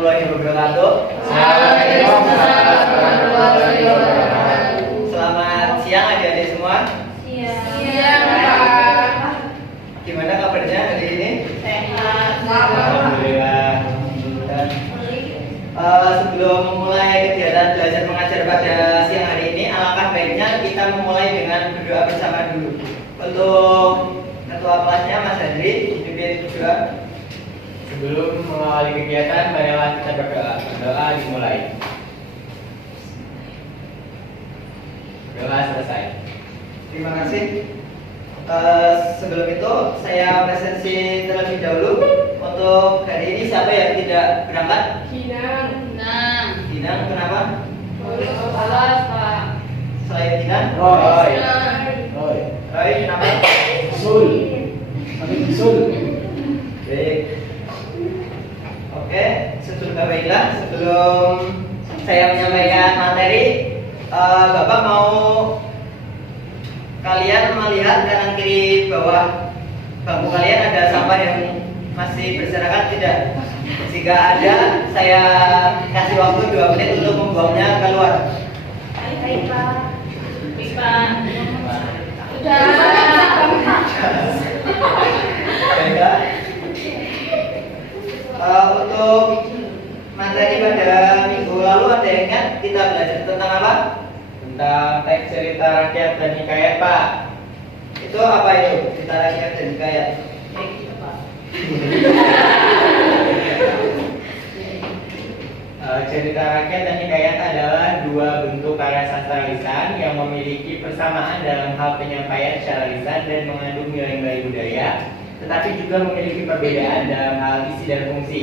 warahmatullahi wabarakatuh. Selamat siang adik-adik semua. Siang, Pak. Gimana kabarnya hari ini? Sehat. Alhamdulillah. Sebelum memulai kegiatan belajar mengajar pada siang hari ini, alangkah baiknya kita memulai dengan berdoa bersama dulu. Untuk ketua kelasnya Mas Hendri, dipimpin berdoa. Sebelum mengawali kegiatan, marilah kita berdoa. Berdoa dimulai. Berdoa selesai. Terima kasih. Sebelum itu saya presensi terlebih dahulu. Untuk hari ini siapa yang tidak berangkat? Kinang. Dinang, kenapa? Alas, Pak. Selain Dinang? Roy. Roy, kenapa? Sul. Baik. Oke, baiklah. Sebelum saya menyampaikan materi, Bapak mau kalian melihat kanan kiri bawah bangku kalian ada sampah yang masih berserakan tidak? Jika ada, saya kasih waktu 2 menit untuk membuangnya keluar. Baik, Pak. Udah. Baiklah. Untuk materi pada minggu lalu ada yang ingat kita belajar tentang apa? Tentang teks cerita rakyat dan hikayat, Pak. Itu apa itu? Cerita rakyat dan hikayat. Cerita rakyat dan hikayat adalah dua bentuk karya sastra lisan yang memiliki persamaan dalam hal penyampaian secara lisan dan mengandung nilai-nilai budaya, tetapi juga memiliki perbedaan dalam hal isi dan fungsi.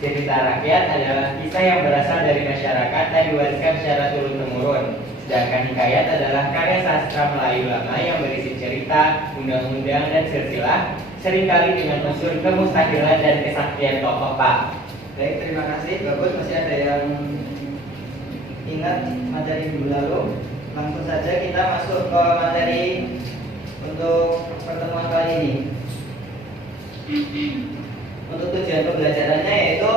Cerita rakyat adalah kisah yang berasal dari masyarakat dan diwariskan secara turun-temurun, sedangkan hikayat adalah karya sastra Melayu lama yang berisi cerita, undang-undang, dan silsilah, seringkali dengan unsur kemustahilan dan kesaktian tokoh, Pak. Baik, terima kasih. Bagus, masih ada yang ingat materi minggu lalu. Langsung saja kita masuk ke materi untuk pertemuan kali ini. Untuk tujuan pembelajarannya yaitu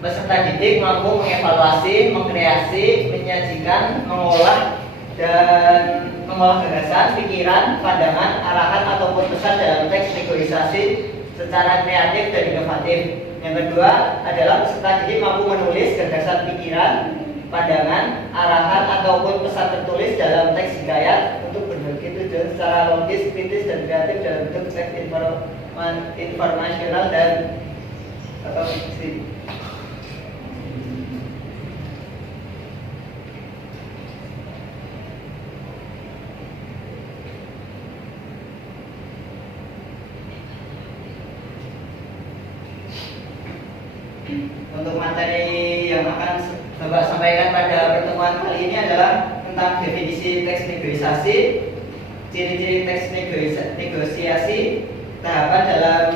peserta didik mampu mengevaluasi, mengkreasi, menyajikan, mengolah gagasan, pikiran, pandangan, arahan ataupun pesan dalam teks negosiasi secara kreatif dan inovatif. Yang kedua adalah peserta didik mampu menulis gagasan, pikiran, pandangan, arahan ataupun pesan tertulis dalam teks hikayat untuk berbagi tujuan secara logis, kritis, dan kreatif dalam bentuk teks informasional dan atau fiksi. Untuk materi yang akan Bapak sampaikan pada pertemuan kali ini adalah tentang definisi teks negosiasi, ciri-ciri teks negosiasi, tahapan dalam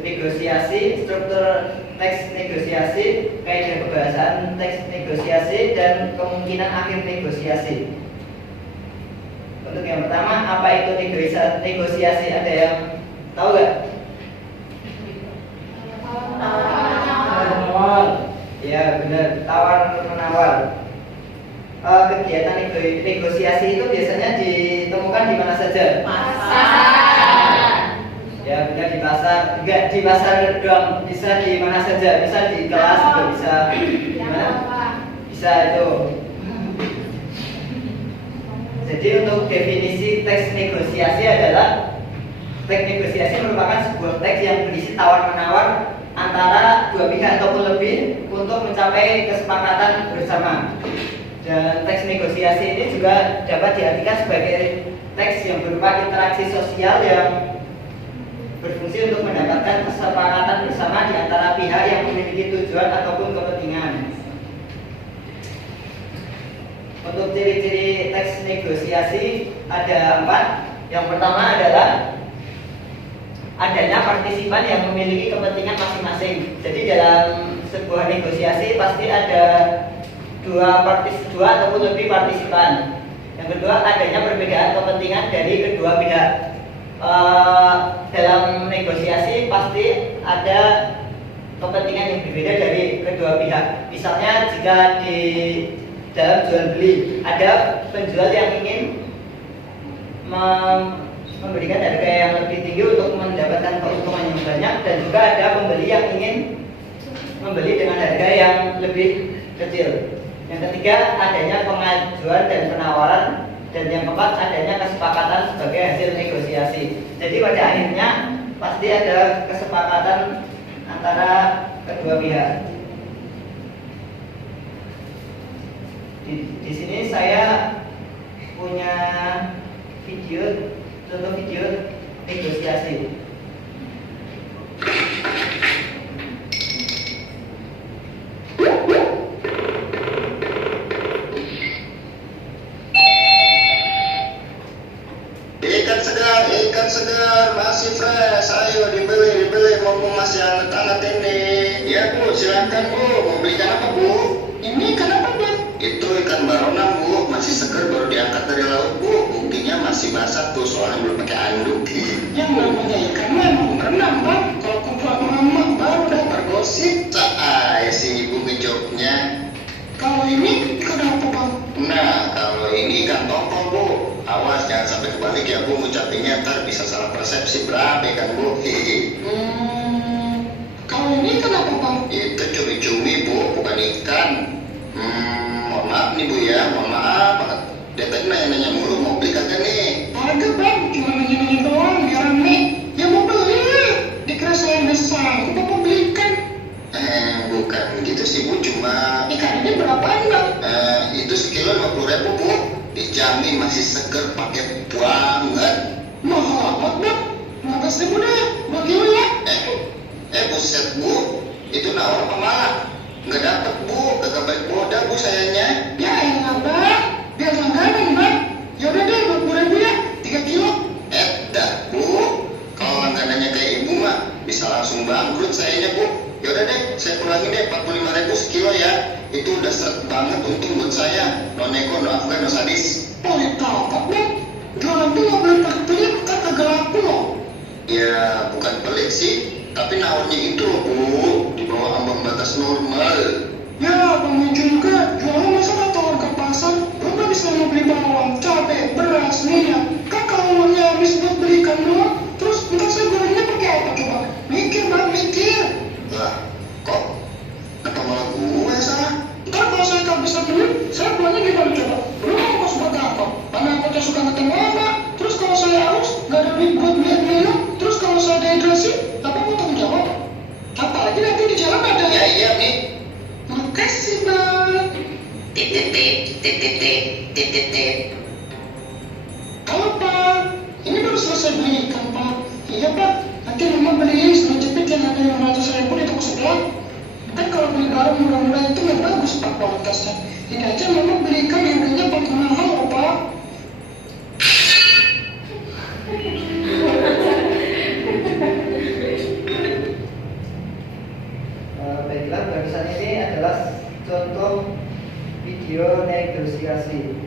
negosiasi, struktur teks negosiasi, kaidah pembahasan teks negosiasi, dan kemungkinan akhir negosiasi. Untuk yang pertama, apa itu negosiasi? Ada yang tahu nggak? Ya benar, tawar menawar. Kegiatan negosiasi itu biasanya ditemukan di mana saja? Pasar. Ya benar, di pasar. Enggak di pasar doang, bisa di mana saja. Bisa di kelas juga bisa. Di mana? Bisa itu. Jadi untuk definisi teks negosiasi adalah teks negosiasi merupakan sebuah teks yang berisi tawar menawar antara dua pihak ataupun lebih untuk mencapai kesepakatan bersama. Dan teks negosiasi ini juga dapat diartikan sebagai teks yang berupa interaksi sosial yang berfungsi untuk mendapatkan kesepakatan bersama di antara pihak yang memiliki tujuan ataupun kepentingan. Untuk ciri-ciri teks negosiasi ada 4. Yang pertama adalah adanya partisipan yang memiliki kepentingan masing-masing. Jadi dalam sebuah negosiasi pasti ada dua ataupun lebih partisipan. Yang kedua, adanya perbedaan kepentingan dari kedua pihak. Dalam negosiasi pasti ada kepentingan yang berbeda dari kedua pihak. Misalnya jika di dalam jual beli ada penjual yang ingin memberikan harga yang lebih tinggi untuk mendapatkan keuntungan yang banyak, dan juga ada pembeli yang ingin membeli dengan harga yang lebih kecil. Yang ketiga, adanya pengajuan dan penawaran, dan yang keempat, adanya kesepakatan sebagai hasil negosiasi. Jadi pada akhirnya pasti ada kesepakatan antara kedua pihak. Di sini saya punya contoh video negosiasi. Ikan segar, masih fresh. Ayo dibeli, mumpung masih hangat-hangat ini. Ya Bu, silakan Bu. Mau beli ikan apa Bu? Ini ikan apa Bu? Itu ikan baronang Bu, masih segar, baru diangkat dari laut Bu. Buktinya masih basah tuh, soalnya belum pakai anduk. Yang namanya ikan memang berenang Bang. Kalau kumpul mama baru dah bergosip. Ya si ibu ngejawabnya. Kalau ini ikan apa Bang? Nah, kalau ini ikan tongkol Bu. Awas jangan sampai kebalik ya Bu, ngucapinnya ntar bisa salah persepsi berapa kan Bu. Kalau ini ikan apa Bang? Itu cumi-cumi Bu, bukan ikan. Mohon maaf nih Bu ya, mohon maaf banget. Dia tadi nanya-nanya mulu, mau beli kagak nih? Kagak Bang, cuma nanya-nanya doang, biar rame. Ya mau beli, dikira saya besar, kita mau beli ikan. Bukan gitu sih Bu, cuma ikan ini berapaan Bang? Itu sekilo 50.000 Bu. Dijamin masih seger, pakai banget. Mahal amat Bang, 15.000 deh, 2 kilo ya. Buset Bu, itu nawar apa malah? Nggak dapet Bu, kagak baik boda Bu sayanya. Ya elah Bang, biar langganan Bang. Yaudah deh, 20.000 ya, 3 kilo. Dah Bu, kalau langganannya kayak ibu mah bisa langsung bangkrut sayanya Bu. Yaudah deh, saya kurangin deh 45.000 sekilo ya. Itu udah seret banget untung buat saya. No nego, no afgan, no sadis. Boleh tapak Bang, jualan tuh nggak boleh pelit, kan kagak laku loh. Ya bukan pelit sih, tapi nawarnya itu loh Bu, di bawah ambang batas normal. Ya Bang juga, jualan masa kata harga pasar. Lu nggak bisa mau beli bawang, cabai, beras, minyak. Kan kalau uangnya habis buat beli ikan doang, terus ntar saya gorengnya pakai apa coba? Mikir Bang, mikir. Lah, kok? Kenapa malah gue yang salah? Ntar kalau saya tak bisa beli, saya pulangnya gimana coba? Lu mau kos buat apa? Mana aku suka ketemu apa? Terus kalau saya haus, gak ada duit buat beli minum. Terus kalau saya dehidrasi, apa mau tanggung jawab? Apalagi nanti di jalan ada. Ya iya nih. Makasih Bang. Halo Pak, ini baru selesai beli ikan Pak. Iya Pak, nanti Mama beli sendal jepit yang ada 500.000 di toko sebelah. Kan kalau beli garam murah-murah itu nggak bagus Pak kualitasnya. Ini aja Mama beli ikan yang harganya paling mahal loh Pak. Baiklah, barusan ini adalah contoh video negosiasi.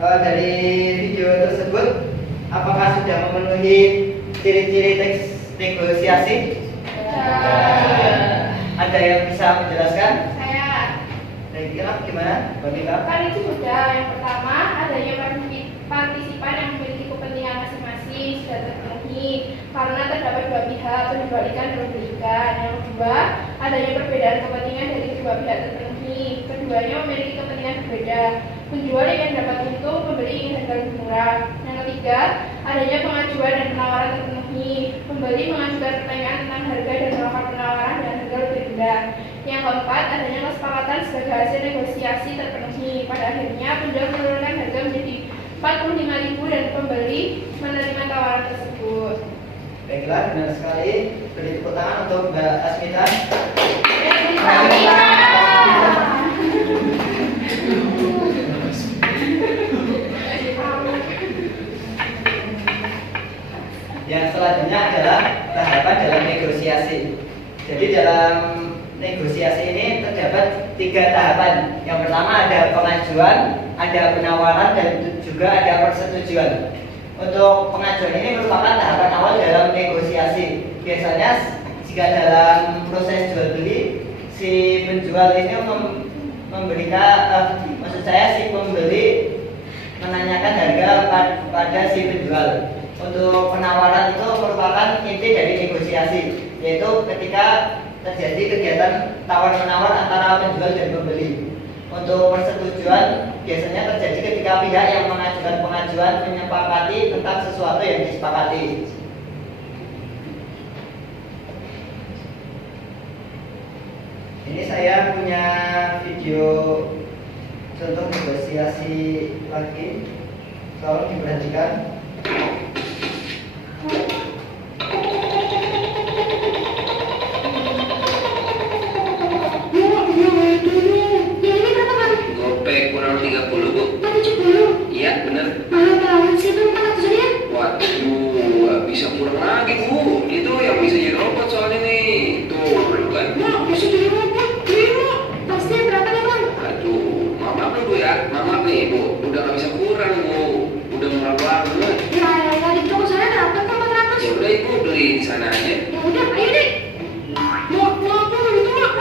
Dari video tersebut, apakah sudah memenuhi ciri-ciri teks negosiasi? Ada yang bisa menjelaskan? Saya. Kira-kira gimana, Mbak Tika? Kan itu sudah. Yang pertama, adanya partisipan yang memiliki kepentingan masing-masing sudah terpenuhi karena terdapat dua pihak, penjual ikan dan pembeli ikan. Yang kedua, adanya perbedaan kepentingan dari kedua pihak terpenuhi. Keduanya memiliki kepentingan berbeda. Penjual ingin dapat untung, pembeli ingin harga lebih murah. Yang ketiga, adanya pengajuan dan penawaran terpenuhi. Pembeli mengajukan pertanyaan tentang harga dan melakukan penawaran dan harga lebih rendah. Yang keempat, adanya kesepakatan sebagai hasil negosiasi terpenuhi. Pada akhirnya, penjual menurunkan harga menjadi 45.000 dan pembeli menerima tawaran tersebut. Baiklah, benar sekali. Beri tepuk tangan untuk Mbak Asmita. Yang selanjutnya adalah tahapan dalam negosiasi. Jadi dalam negosiasi ini terdapat 3 tahapan. Yang pertama ada pengajuan, ada penawaran, dan juga ada persetujuan. Untuk pengajuan ini merupakan tahapan awal dalam negosiasi. Biasanya jika dalam proses jual beli si penjual ini memberikan maksud saya si pembeli menanyakan harga pada si penjual. Untuk penawaran itu merupakan inti dari negosiasi, yaitu ketika terjadi kegiatan tawar-menawar antara penjual dan pembeli. Untuk persetujuan biasanya terjadi ketika pihak yang mengajukan pengajuan menyepakati tentang sesuatu yang disepakati. Ini saya punya video contoh negosiasi lagi, tolong diperhatikan. Gopek kurang 30 bu. 70. Iya bener. Mahal banget sih itu 400 ya. Waduh, nggak bisa kurang lagi bu. Itu yang bisa jadi robot soalnya nih. Tuh kan. Nah, bisa jadi robot. Terima. Pasti berapa nih bang? Aduh, maaf nih bu ya. Maaf nih bu. Udah nggak bisa kurang bu. Udah murah banget. Ya, tadi toko saya dapat kok Ya 400. udah ibu beli di sana aja. Ya udah, ayo deh. Mau apa itu mak?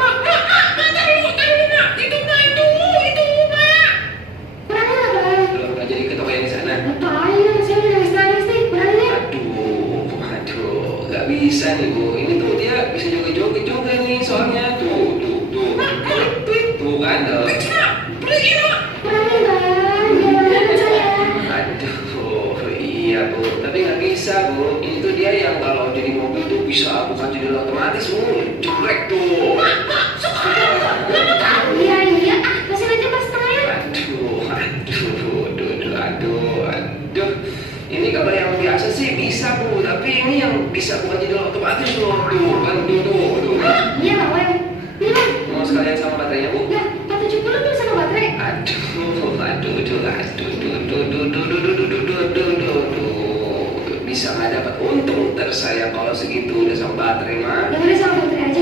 Kurangnya apa? Kalau nggak jadi ke toko yang di sana. Ayo, saya udah nangis nih. Kurangnya. Aduh, nggak bisa nih bu. Ini tuh dia bisa joget-joget juga nih soalnya tuh. Tuh kan. Kurangnya bang. Gimana kan saya? Aduh, iya bu. Tapi nggak bisa bu. Ini tuh dia yang kalau jadi mobil tuh bisa bukan jadi otomatis bu. Jebrek tuh. Iya. Masih aja pas setengahnya. Aduh. Ini kalau yang biasa sih bisa bu, tapi ini yang bisa bukan jadi otomatis loh. Tuh kan tuh. Iya bang, Wen. Ini bang. Mau sekalian sama baterainya bu? Ya, 470 tuh sama baterai. Bisa nggak dapat untung ntar saya kalau segitu udah sama baterai mah. Ya udah sama baterai aja.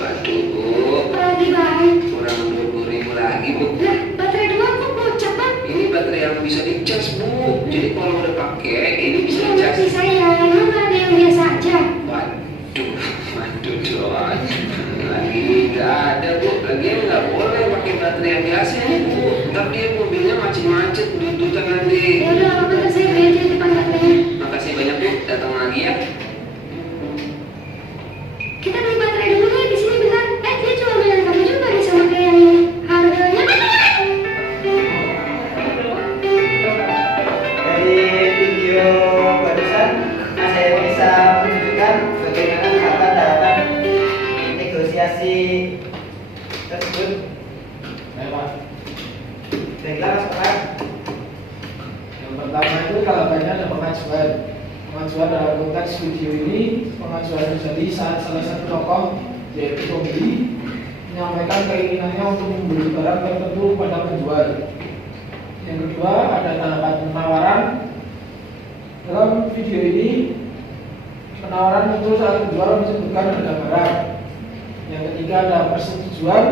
Aduh bu, Lagi bang. kurang 20.000 lagi bu. Lah, baterai doang kok bocap bang. Ini baterai yang bisa dicas bu. Jadi kalau udah pakai ini bisa Iya dicas. ngerti saya, emang nggak ada yang biasa aja. Waduh. Lagi nggak ada bu. Lagian nggak boleh pakai baterai yang biasa nih bu. Ntar dia mobilnya macet-macet dudutan nanti. Ya udah, apa ntar saya beli aja di depan baterainya. Makasih banyak bu. Datang lagi ya. Kita beli baterai dulu nih di sini bentar. Dia cuma bilang kamu juga nih sama kayak yang ini. Harganya Dari video barusan saya bisa menunjukkan bagaimana tahapan-tahapan negosiasi tersebut. Baiklah Mas Pak. Yang pertama itu tahapannya ada pengajuan. Pengajuan dalam konteks video ini, pengajuan terjadi saat salah satu tokoh yaitu pembeli menyampaikan keinginannya untuk membeli barang tertentu pada penjual. Yang kedua ada tahapan penawaran. Dalam video ini penawaran muncul saat penjual menyebutkan harga barang. Yang ketiga ada persetujuan.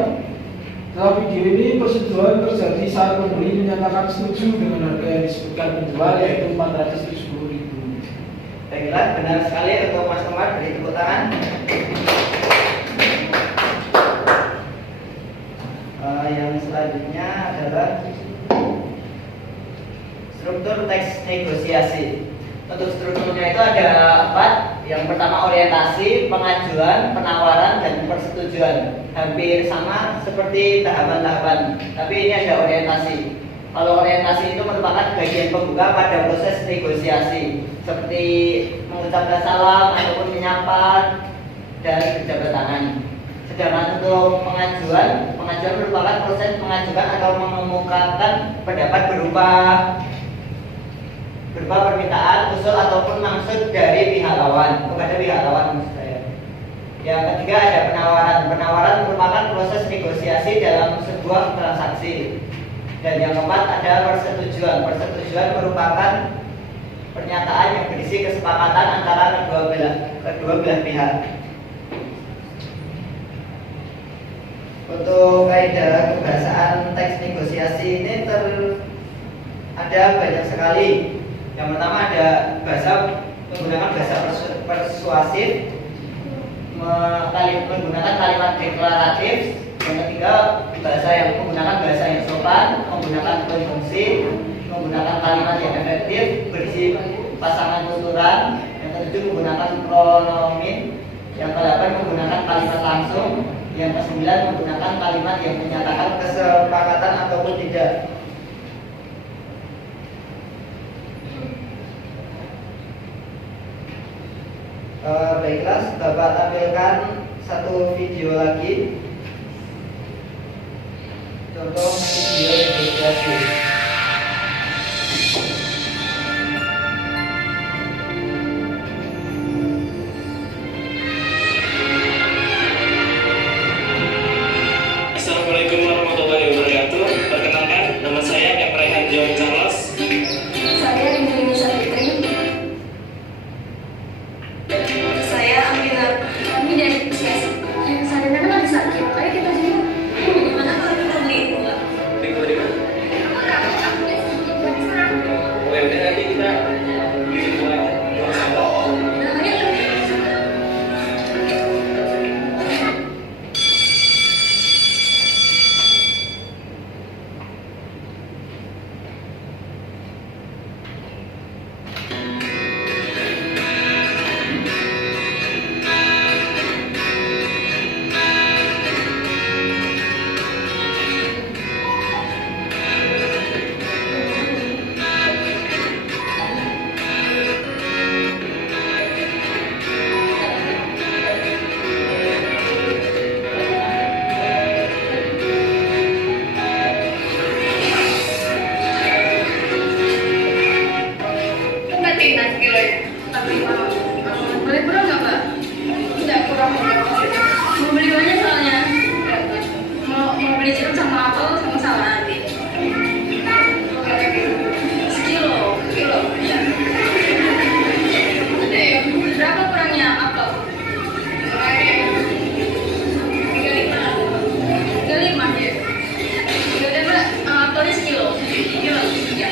Dalam video ini persetujuan terjadi saat pembeli menyatakan setuju dengan harga yang disebutkan penjual yaitu 470.000. Baiklah, benar sekali untuk Mas Kemar, beri tepuk tangan. Yang selanjutnya adalah struktur teks negosiasi. Untuk strukturnya itu ada 4. Yang pertama orientasi, pengajuan, penawaran, dan persetujuan. Hampir sama seperti tahapan-tahapan, tapi ini ada orientasi. Kalau orientasi itu merupakan bagian pembuka pada proses negosiasi, seperti mengucapkan salam ataupun menyapa dan berjabat tangan. Sedangkan untuk pengajuan merupakan proses mengajukan atau mengemukakan pendapat berupa permintaan, usul ataupun maksud dari pihak lawan kepada pihak lawan maksud saya. Yang ketiga ada penawaran. Penawaran merupakan proses negosiasi dalam sebuah transaksi. Dan yang keempat ada persetujuan. Persetujuan merupakan pernyataan yang berisi kesepakatan antara kedua belah pihak. Untuk kaidah kebahasaan teks negosiasi ini ada banyak sekali. Yang pertama ada menggunakan bahasa persuasif, menggunakan kalimat deklaratif. Yang ketiga, menggunakan bahasa yang sopan, menggunakan konjungsi, menggunakan kalimat yang efektif, berisi pasangan tuturan. Yang ketujuh, menggunakan pronomin. Yang kedelapan, menggunakan kalimat langsung. Yang kesembilan, menggunakan kalimat yang menyatakan kesepakatan ataupun tidak. Baiklah, Bapak tampilkan satu video lagi. Contoh video negosiasi. Assalamualaikum warahmatullahi wabarakatuh. Perkenalkan, nama saya Ebrahim John Charles. Saya Rindu Savitri. Saya Aminar. Kami dari Puskes. Saya kan lagi sakit. Ayo kita sini. Gimana kalau kita beli itu, Mbak? Di mana? Oh ya udah, nanti kita beli semua aja. Nah, ayo. Boleh kurang nggak, Mbak? Nggak kurang. Mau beli banyak soalnya. Mau beli jeruk sama apel sama salah nanti. Sekilo, ya. Berapa kurangnya apel? 35 ya. Yaudah, Mbak, apelnya sekilo. Sekilo, ya.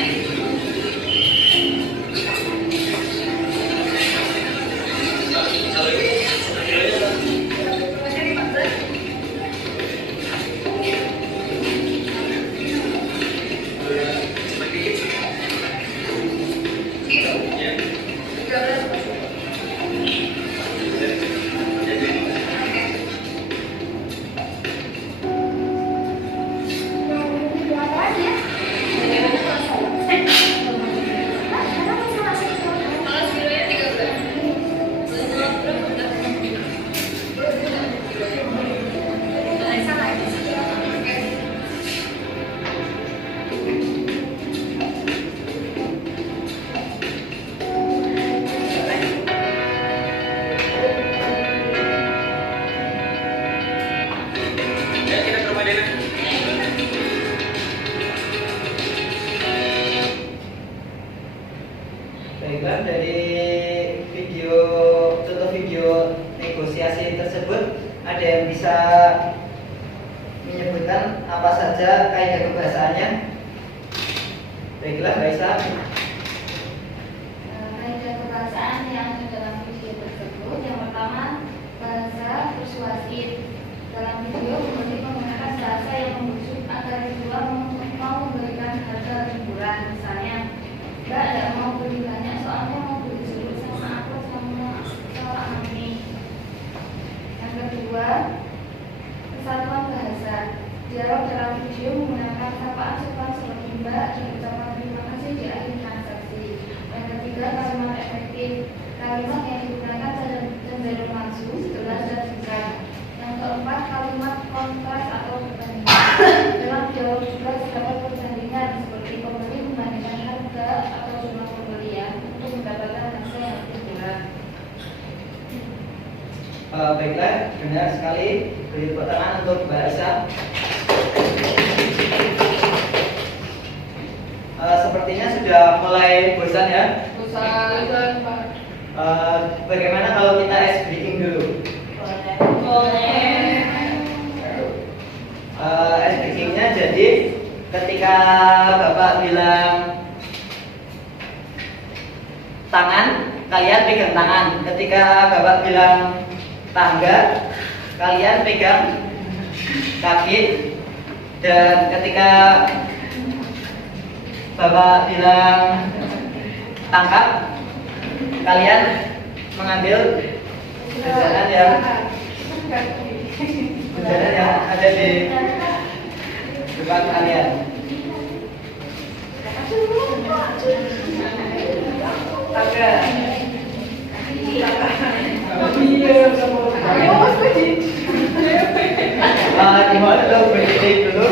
Ya, kita ke rumah Dena. Baiklah, dari contoh video negosiasi tersebut, ada yang bisa menyebutkan apa saja kaidah kebahasaannya? Baiklah, Raisa. Kaidah kebahasaan yang ada dalam video tersebut, yang pertama bahasa persuasif. Dalam video kemudian menggunakan bahasa yang membujuk agar kedua mau memberikan harga liburan. Misalnya, Mbak tidak mau beli banyak soalnya mau beli jeruk sama apel sama salah ini. Yang kedua, kesatuan bahasa. Dialog dalam video menggunakan sapaan sopan seperti Mbak dan ucapan terima kasih di akhir transaksi. Yang ketiga, kalimat efektif. Kalimat yang digunakan cenderung langsung, jelas dan singkat. Yang keempat, kalimat kontras atau perbandingan. Dalam dialog juga terdapat perbandingan seperti pembeli membandingkan harga atau jumlah pembelian untuk mendapatkan hasil yang lebih murah. Baiklah, benar sekali. Beri tepuk tangan untuk Mbak Raisa. Sepertinya sudah mulai bosan ya. Bosan, Pak. Bagaimana kalau kita ice breaking dulu? Boleh. Ice breakingnya jadi ketika Bapak bilang tangan, kalian pegang tangan. Ketika Bapak bilang tangga, kalian pegang kaki, dan ketika Bapak bilang tangkap, kalian mengambil jajanan yang ada di depan kalian. Tangga. Gimana dong, berdiri dulu.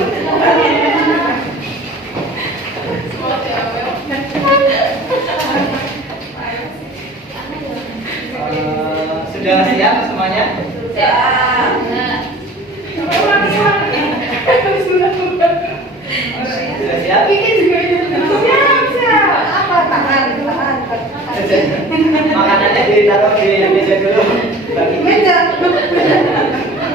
Sudah siap semuanya? Siap. Sudah siap? Siap. Apa tangan? Makanannya ditaruh di meja dulu. Bagi Meja.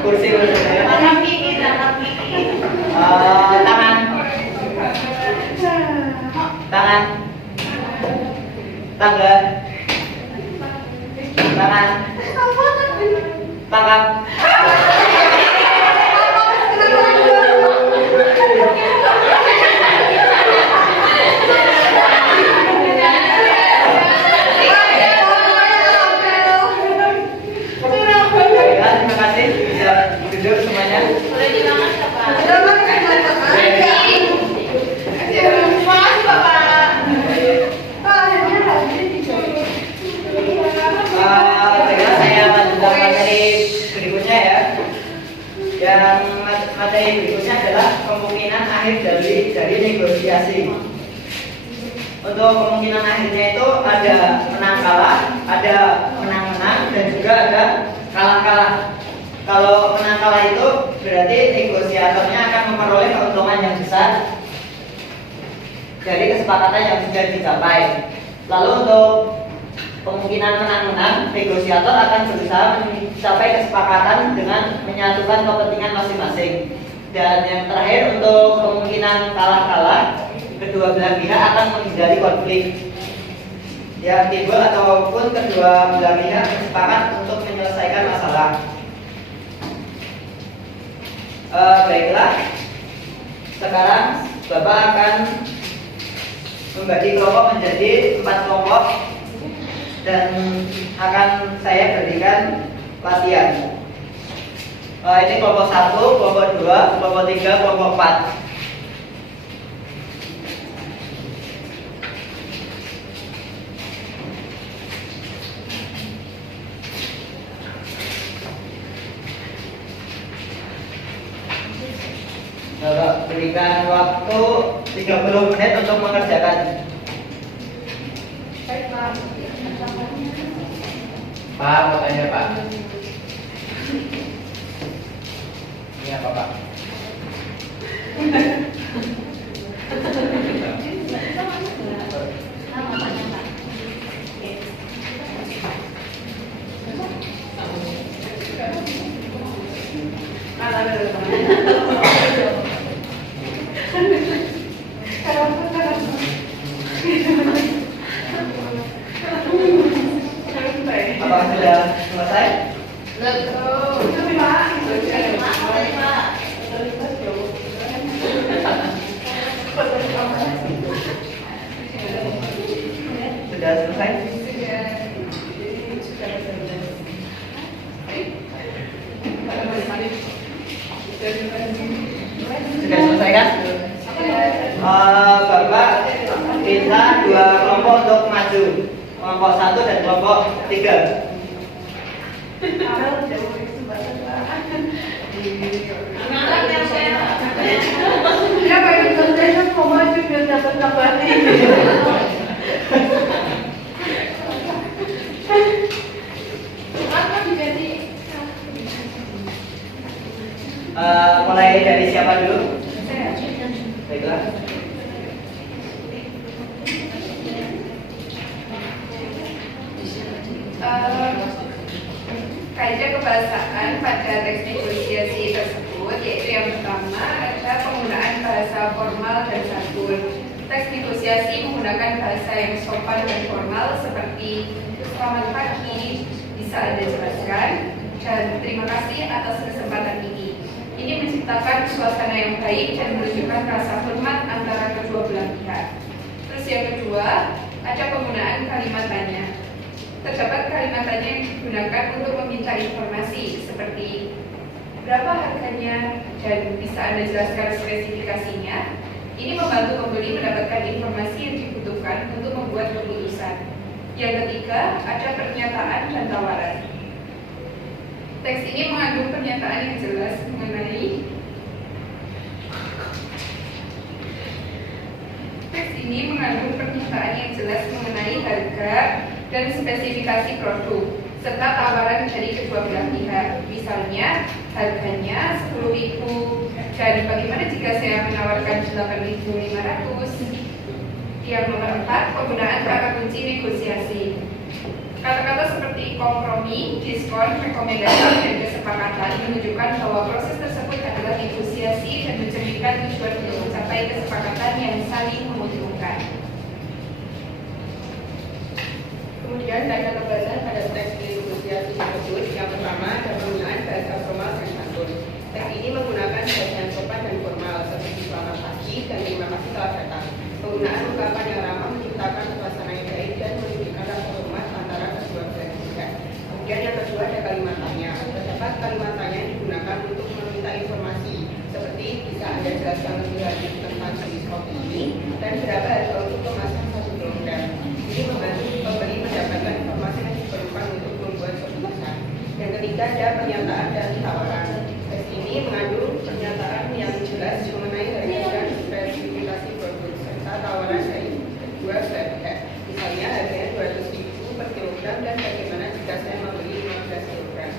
kursi ya. Tangan kiki, tangan kiki. Tangan. Tangan. Tangga. Tangan. Tangkap. Baiklah, terima kasih. Bisa duduk semuanya. Boleh dimakan Bapak? Baiklah, saya lanjutkan materi berikutnya ya. Yang materi berikutnya adalah kemungkinan akhir dari negosiasi. Untuk kemungkinan akhirnya itu ada menang kalah, ada menang-menang, dan juga ada kalah-kalah. Kalau menang kalah itu berarti negosiatornya akan memperoleh keuntungan yang besar dari kesepakatan yang sudah dicapai. Lalu untuk kemungkinan menang-menang, negosiator akan berusaha mencapai kesepakatan dengan menyatukan kepentingan masing-masing. Dan yang terakhir, untuk kemungkinan kalah-kalah, kedua belah pihak akan menghindari konflik yang timbul ataupun kedua belah pihak bersepakat untuk menyelesaikan masalah. Baiklah, sekarang Bapak akan membagi kelompok menjadi 4 kelompok dan akan saya berikan latihan. Ini kelompok 1, kelompok 2, kelompok 3, kelompok 4. Bapak berikan waktu 30 menit untuk mengerjakan. Baik, Pak. Pak, mau tanya Pak. Ini apa Pak? Apakah sudah selesai? Sudah selesai? Sudah selesai kan? Bapak minta 2 kelompok untuk maju, kelompok 1 dan kelompok 3. Ya, kayak gitu mau maju biar dapat kabar. Mulai dari siapa dulu? Baiklah. Kaedah kebahasaan pada teks negosiasi tersebut, yaitu yang pertama ada penggunaan bahasa formal dan santun. Teks negosiasi menggunakan bahasa yang sopan dan formal seperti selamat pagi, bisa Anda jelaskan? Dan terima kasih atas kesempatan ini. Ini menciptakan suasana yang baik dan menunjukkan rasa hormat antara kedua belah pihak. Terus yang kedua, ada penggunaan kalimat tanya. Terdapat kalimat tanya yang digunakan untuk meminta informasi seperti berapa harganya dan bisa Anda jelaskan spesifikasinya. Ini membantu pembeli mendapatkan informasi yang dibutuhkan untuk membuat keputusan. Yang ketiga, ada pernyataan dan tawaran. Teks ini mengandung pernyataan yang jelas mengenai harga dan spesifikasi produk serta tawaran dari kedua belah pihak. Misalnya, harganya 10.000 dan bagaimana jika saya menawarkan 8.500? Yang nomor 4, penggunaan kata kunci negosiasi. Kata-kata seperti kompromi, diskon, rekomendasi, dan kesepakatan menunjukkan bahwa proses tersebut adalah negosiasi dan mencerminkan tujuan untuk mencapai kesepakatan yang saling menguntungkan. Kemudian data pembahasan pada teks negosiasi tersebut. Yang pertama, ada penggunaan bahasa formal dan santun. Teks ini menggunakan bahasa yang sopan dan formal seperti selamat pagi dan terima kasih telah datang. Penggunaan ungkapan yang ramah menciptakan suasana yang baik dan menunjukkan rasa hormat antara kedua belah pihak. Kemudian yang kedua ada kalimat tanya. Terdapat kalimat tanya yang digunakan untuk meminta informasi seperti bisa Anda jelaskan lebih lanjut tentang jenis kopi ini dan berapa harga untuk kemasan 1 kilogram. Ini membantu pembeli mendapatkan informasi yang diperlukan untuk membuat keputusan. Yang ketiga ada pernyataan dan tawaran. Teks ini mengandung pernyataan yang jelas mengenai harga dan spesifikasi produk serta tawaran dari kedua belah pihak. Misalnya harganya 200.000 per kilogram dan bagaimana jika saya membeli 15 kilogram.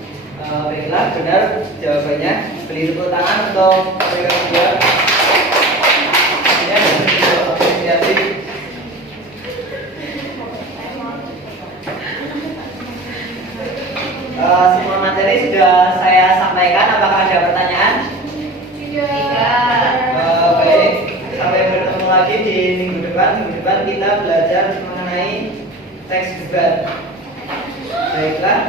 Baiklah, benar jawabannya. Beri tepuk tangan untuk mereka kedua. Ini ada bentuk apresiasi. Semua materi sudah saya sampaikan. Apakah ada pertanyaan? Baik, sampai bertemu lagi di minggu depan. Minggu depan kita belajar mengenai teks debat. Baiklah,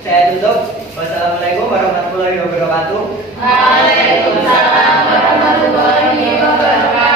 saya tutup. Wassalamualaikum warahmatullahi wabarakatuh. Waalaikumsalam warahmatullahi wabarakatuh.